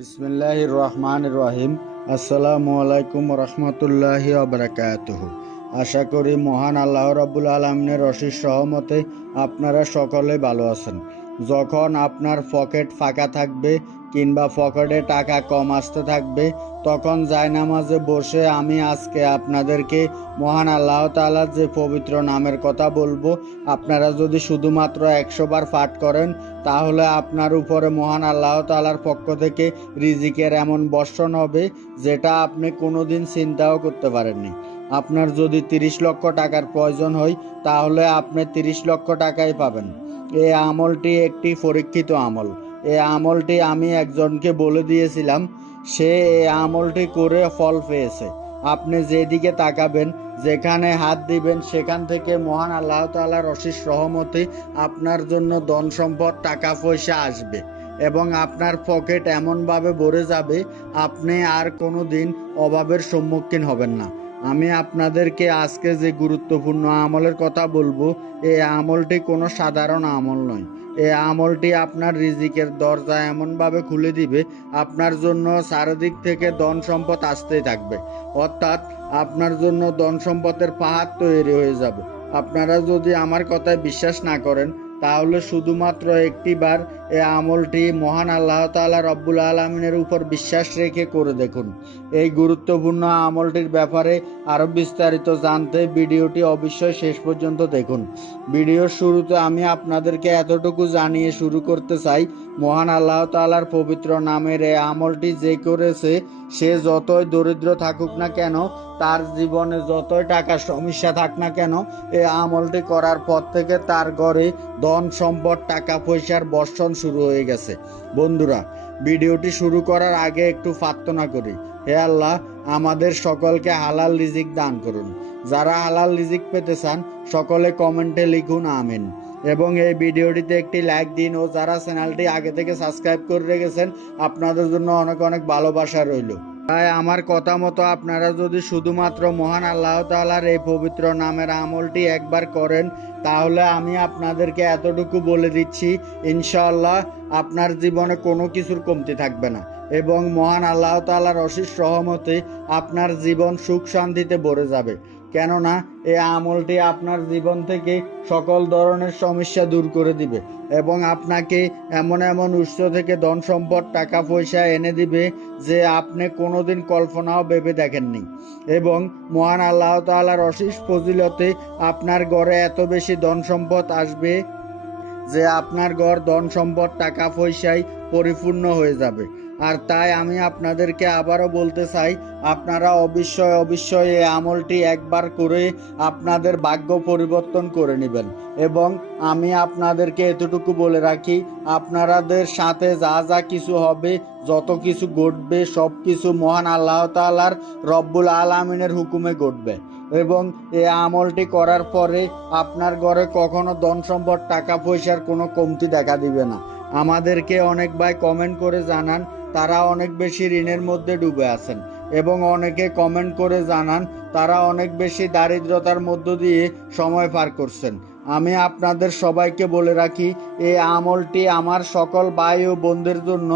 বিসমিল্লাহির রহমানির রহিম। আসসালামু আলাইকুম রহমতুল্লাহি ওয়া আশা করি মহান আল্লাহ রাব্বুল আলামিনের অশেষ রহমতে আপনারা সকলে ভালো আছেন। যখন আপনার পকেট ফাঁকা থাকবে কিংবা পকেটে টাকা কম আসতে থাকবে, তখন জায়নামাজে বসে আমি আজকে আপনাদেরকে মহান আল্লাহ তাআলার যে পবিত্র নামের কথা বলবো। আপনারা যদি শুধুমাত্র 100 বার পাঠ করেন, তাহলে আপনার উপরে মহান আল্লাহ তাআলার পক্ষ থেকে রিজিকের এমন বর্ষণ হবে যেটা আপনি কোনোদিন চিন্তাও করতে পারেননি। আপনার যদি 30 লক্ষ টাকার প্রয়োজন হয়, তাহলে আপনি 30 লক্ষ টাকাই পাবেন। এই আমলটি একটি পরীক্ষিত আমল। এই আমলটি আমি একজনকে বলে দিয়েছিলাম, সে এই আমলটি করে ফল পেয়েছে। আপনি যেদিকে তাকাবেন, যেখানে হাত দিবেন, সেখান থেকে মহান আল্লাহ তাআলার অশেষ রহমতে আপনার জন্য ধন সম্পদ টাকা পয়সা আসবে এবং আপনার পকেট এমনভাবে ভরে যাবে, আপনি আর কোনো দিন অভাবের সম্মুখীন হবেন না। আমি আপনাদেরকে আজকে যে গুরুত্বপূর্ণ আমলের কথা বলবো, এই আমলটি কোনো সাধারণ আমল নয়। এই আমলটি আপনার রিজিকের দরজা এমনভাবে খুলে দিবে, আপনার জন্য চারিদিক থেকে ধন সম্পদ আসতেই থাকবে। অর্থাৎ আপনার জন্য ধন সম্পদের পাহাড় তৈরি হয়ে যাবে। আপনারা যদি আমার কথায় বিশ্বাস না করেন, তাহলে শুধুমাত্র একটি বার এই আমলটি মহান আল্লাহ তাআলা রব্বুল আলামিনের উপর বিশ্বাস রেখে করে দেখুন। এই গুরুত্বপূর্ণ আমলটির ব্যাপারে আরও বিস্তারিত জানতে ভিডিওটি অবশ্যই শেষ পর্যন্ত দেখুন। ভিডিওর শুরুতে আমি আপনাদেরকে এতটুকু জানিয়ে শুরু করতে চাই, মহান আল্লাহ তাআলার পবিত্র নামের এই আমলটি যে করেছে, সে যতই দরিদ্র থাকুক না কেন, তার জীবনে যতই টাকার সমস্যা থাক না কেন, এই আমলটি করার পর থেকে তার ঘরে ধন সম্পদ টাকা পয়সার বর্ষণ শুরু হয়ে গেছে। বন্ধুরা, ভিডিওটি শুরু করার আগে একটু প্রার্থনা করি। হে আল্লাহ, আমাদের সকলকে হালাল রিজিক দান করুন। যারা হালাল রিজিক পেতে চান, সকলে কমেন্টে লিখুন আমিন এবং এই ভিডিওটিতে একটি লাইক দিন। ও যারা চ্যানেলটি আগে থেকে সাবস্ক্রাইব করে রেখেছেন, আপনাদের জন্য অনেক অনেক ভালোবাসা রইল। তাই আমার কথা মতো আপনারা যদি শুধুমাত্র মহান আল্লাহ তাআলার এই পবিত্র নামের আমলটি একবার করেন, তাহলে আমি আপনাদেরকে এতটুকু বলে দিচ্ছি, ইনশাআল্লাহ আপনার জীবনে কোনো কিছুর কমতি থাকবে না এবং মহান আল্লাহ তাআলার অশেষ রহমতে আপনার জীবন সুখ শান্তিতে ভরে যাবে। কেননা এই আমলটি আপনার জীবন থেকে সকল ধরনের সমস্যা দূর করে দিবে এবং আপনাকে এমন এমন উৎস থেকে ধন সম্পদ টাকা পয়সা এনে দিবে যে আপনি কোনোদিন কল্পনাও ভেবে দেখেননি। এবং মহান আল্লাহ তাআলার অশেষ ফজিলতে আপনার ঘরে এত বেশি ধন সম্পদ আসবে যে আপনার ঘর ধন সম্পদ টাকা পয়সায় পরিপূর্ণ হয়ে যাবে। আর তাই আমি আপনাদেরকে আবারও বলতে চাই, আপনারা অবশ্যই এই আমলটি একবার করে আপনাদের ভাগ্য পরিবর্তন করে নেবেন। এবং আমি আপনাদেরকে এতটুকু বলে রাখি, আপনাদের সাথে যা যা কিছু হবে, যত কিছু ঘটবে, সব কিছু মহান আল্লাহ তাআলার রব্বুল আলামিনের হুকুমে ঘটবে। এবং এই আমলটি করার পরে আপনার ঘরে কখনো ধন সম্পদ টাকা পয়সার কোনো কমতি দেখা দিবে না। আমাদেরকে অনেক ভাই কমেন্ট করে জানান তারা অনেক বেশি ঋণের মধ্যে ডুবে আছেন এবং অনেকে কমেন্ট করে জানান তারা অনেক বেশি দারিদ্রতার মধ্য দিয়ে সময় পার করছেন। আমি আপনাদের সবাইকে বলে রাখি, এই আমলটি আমার সকল ভাই ও বোনদের জন্য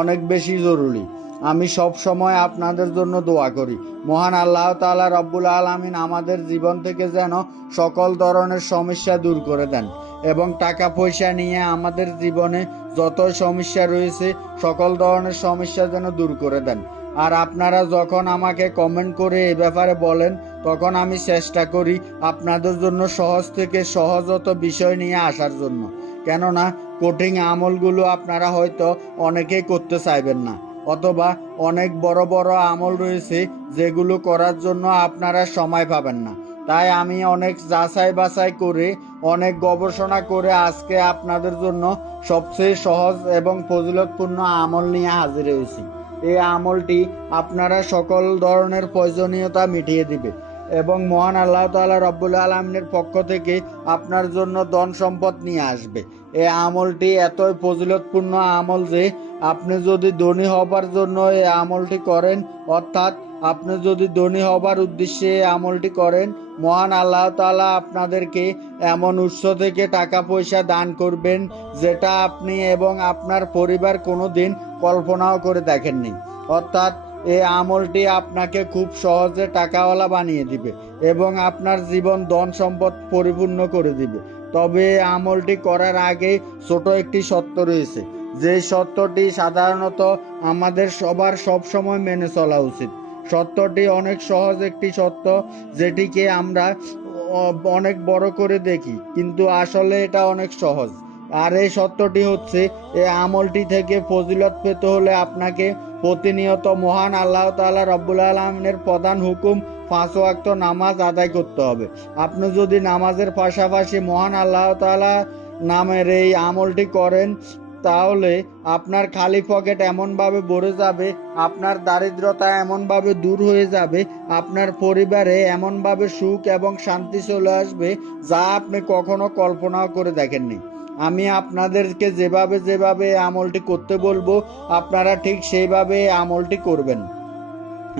অনেক বেশি জরুরি। আমি সব সময় আপনাদের জন্য দোয়া করি, মহান আল্লাহ তাআলা রব্বুল আলামিন আমাদের জীবন থেকে যেন সকল ধরনের সমস্যা দূর করে দেন এবং টাকা পয়সা নিয়ে আমাদের জীবনে যত সমস্যা রয়েছে সকল ধরনের সমস্যা যেন দূর করে দেন। আর আপনারা যখন আমাকে কমেন্ট করে এ ব্যাপারে বলেন, তখন আমি চেষ্টা করি আপনাদের জন্য সহজ থেকে সহজত বিষয় নিয়ে আসার জন্য। কেননা কঠিন আমলগুলো আপনারা হয়তো অনেকেই করতে চাইবেন না, অথবা অনেক বড় বড় আমল রয়েছে যেগুলো করার জন্য আপনারা সময় পাবেন না। তাই আমি অনেক যাচাই বাছাই করে, অনেক গবেষণা করে আজকে আপনাদের জন্য সবচেয়ে সহজ এবং ফজিলতপূর্ণ আমল নিয়ে হাজির হয়েছি। এই আমলটি আপনারা সকল ধরনের প্রয়োজনীয়তা মিটিয়ে দিবে এবং মহান আল্লাহ তাআলা রব্বুল আলামিনের পক্ষ থেকে আপনার জন্য ধন সম্পদ নিয়ে আসবে। এই আমলটি এতই ফজিলতপূর্ণ আমল যে আপনি যদি ধনী হবার জন্য এই আমলটি করেন, অর্থাৎ আপনি যদি ধনী হবার উদ্দেশ্যে এই আমলটি করেন, মহান আল্লাহ তাআলা আপনাদেরকে এমন উৎস থেকে টাকা পয়সা দান করবেন যেটা আপনি এবং আপনার পরিবার কোনোদিন কল্পনাও করে দেখেননি। অর্থাৎ এই আমলটি আপনাকে খুব সহজে টাকাওয়ালা বানিয়ে দিবে এবং আপনার জীবন ধন সম্পদ পরিপূর্ণ করে দিবে। তবে এই আমলটি করার আগে ছোট একটি শর্ত রয়েছে, যে শর্তটি সাধারণত আমাদের সবার সবসময় মেনে চলা উচিত। সত্যটি অনেক সহজ একটি সত্য, যেটিকে আমরা অনেক বড় করে দেখি, কিন্তু আসলে এটা অনেক সহজ। আর এই সত্যটি হচ্ছে, এই আমলটি থেকে ফজিলত পেতে হলে আপনাকে প্রতিনিয়ত মহান আল্লাহ তাআলা রব্বুল আলামিনের প্রধান হুকুম 5 ওয়াক্ত নামাজ আদায় করতে হবে। আপনি যদি নামাজের পাশাপাশি মহান আল্লাহ তাআলা নামের এই আমলটি করেন, তাহলে আপনার খালি পকেট এমনভাবে ভরে যাবে, আপনার দারিদ্রতা এমনভাবে দূর হয়ে যাবে, আপনার পরিবারে এমনভাবে সুখ এবং শান্তি চলে আসবে যা আপনি কখনো কল্পনাও করে দেখেননি। আমি আপনাদেরকে যেভাবে যেভাবে আমলটি করতে বলবো, আপনারা ঠিক সেইভাবে আমলটি করবেন।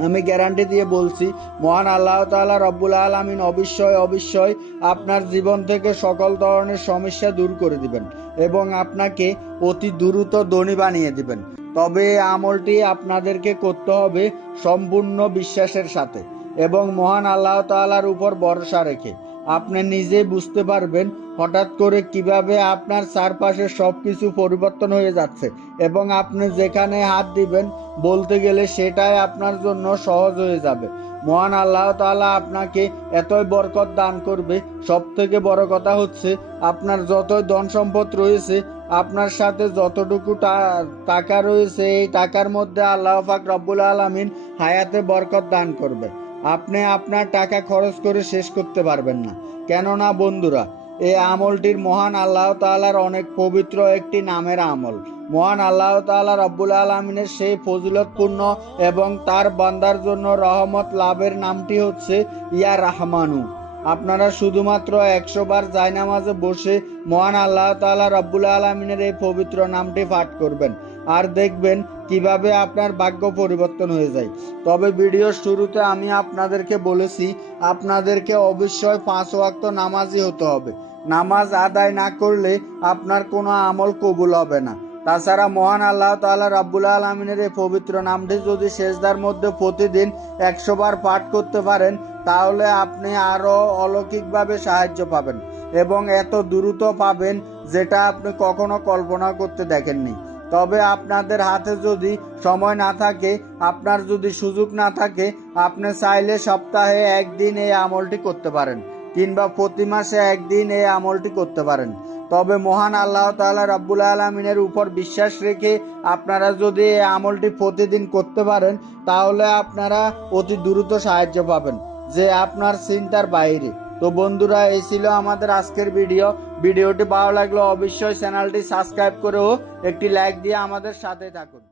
আমি গ্যারান্টি দিয়ে বলছি, মহান আল্লাহ তাআলা রব্বুল আলামিন অবশ্যই আপনার জীবন থেকে সকল ধরনের সমস্যা দূর করে দিবেন এবং আপনাকে অতি দ্রুত ধনী বানিয়ে দিবেন। তবে এই আমলটি আপনাদেরকে করতে হবে সম্পূর্ণ বিশ্বাসের সাথে এবং মহান আল্লাহ তাআলার উপর ভরসা রেখে। আপনি নিজে বুঝতে পারবেন হঠাৎ করে কিভাবে আপনার চারপাশে সবকিছু পরিবর্তন হয়ে যাচ্ছে এবং আপনি যেখানে হাত দিবেন বলতে গেলে সেটাই আপনার জন্য সহজ হয়ে যাবে। মহান আল্লাহ তাআলা আপনাকে এতই বরকত দান করবে। সব থেকে বড় কথা হচ্ছে, আপনার যতই ধন সম্পদ রয়েছে, আপনার সাথে যতটুকু টাকা রয়েছে, এই টাকার মধ্যে আল্লাহ পাক রব্বুল আলামিন হায়াতে বরকত দান করবে। আপনি আপনার টাকা খরচ করে শেষ করতে পারবেন না। কেননা বন্ধুরা, এই আমলটির মহান আল্লাহ তাআলার অনেক পবিত্র একটি নামের আমল। মহান আল্লাহ তাআলা রব্বুল আলামিনের সেই ফজিলতপূর্ণ এবং তার বান্দার জন্য রহমত লাভের নামটি হচ্ছে ইয়া রাহমানু। আপনারা শুধুমাত্র 100 বার জায়নামাজে বসে মহান আল্লাহ তাআলা রব্বুল আলামিনের এই পবিত্র নামটি পাঠ করবেন, আর দেখবেন কিভাবে আপনার ভাগ্য পরিবর্তন হয়ে যায়। তবে ভিডিওর শুরুতে আমি আপনাদেরকে বলেছি, আপনাদেরকে অবশ্যই 5 ওয়াক্ত নামাজি হতে হবে। নামাজ আদায় না করলে আপনার কোনো আমল কবুল হবে না। তাছাড়া মহান আল্লাহ তাআলা রাব্বুল আলামিনের এই পবিত্র নামটি যদি সেজদার মধ্যে প্রতিদিন 100 বার পাঠ করতে পারেন, তাহলে আপনি আরো অলৌকিকভাবে সাহায্য পাবেন এবং এত দ্রুত পাবেন যেটা আপনি কখনো কল্পনা করতে দেখেননি। তবে আপনাদের হাতে যদি সময় না থাকে, আপনার যদি সুযোগ না থাকে, আপনি চাইলে সপ্তাহে একদিন এই আমলটি করতে পারেন কিংবা প্রতি মাসে একদিন এই আমলটি করতে পারেন। তবে মহান আল্লাহ তাআলা রাব্বুল আলামিনের উপর বিশ্বাস রেখে আপনারা যদি এই আমলটি প্রতিদিন করতে পারেন, তাহলে আপনারা অতি দ্রুত সাহায্য পাবেন, যে আপনার চিন্তার বাইরে। তো বন্ধুরা, এই ছিল আমাদের আজকের ভিডিওটি ভালো লাগলে অবশ্যই চ্যানেলটি সাবস্ক্রাইব করেও একটি লাইক দিয়ে আমাদের সাথে থাকুন।